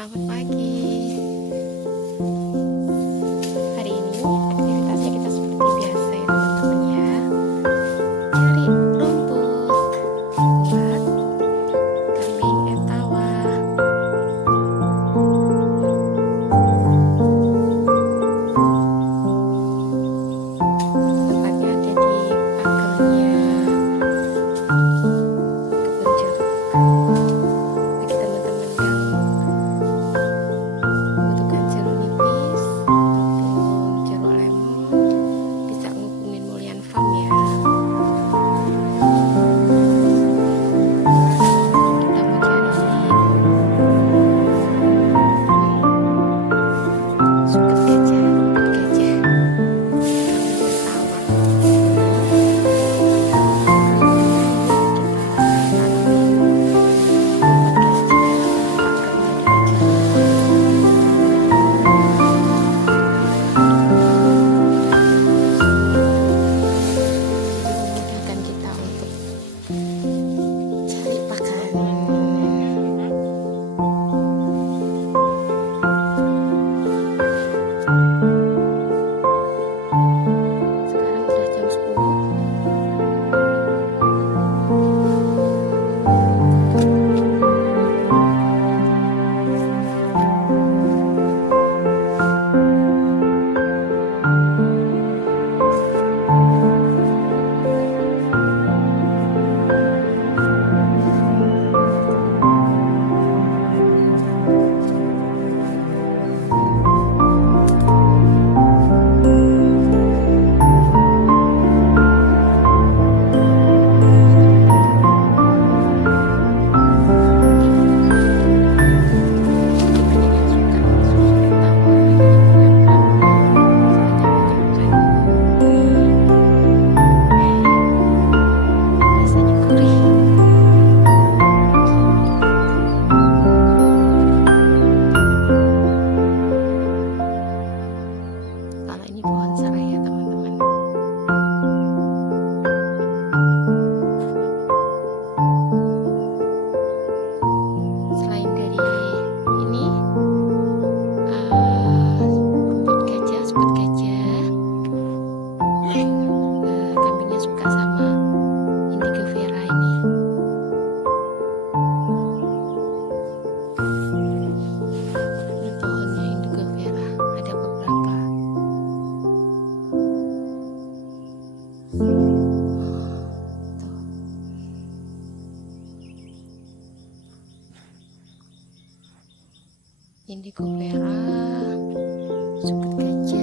Selamat pagi. Hari ini aktivitasnya kita seperti biasa ya teman-teman ya. Cari rumput buat kambing etawa. Tempatnya ada di pagernya kebun jeruk. Bagi teman-teman yang butuhkan jeruk nipis ataupun jeruk lemon, bisa menghubungin Mulyan Farm ya. Kita mau cari suket gajah, kambing etawa. Memudahkan kita untuk cari pakan. Sekarang udah jam 10. Kalau ini pohon serai ya teman-teman. Selain dari ini rumput gajah, spot gajah, kambingnya suka sama indigo vera ini. Ini pohonnya indigo vera, ada beberapa. Indigo vera, suket gajah.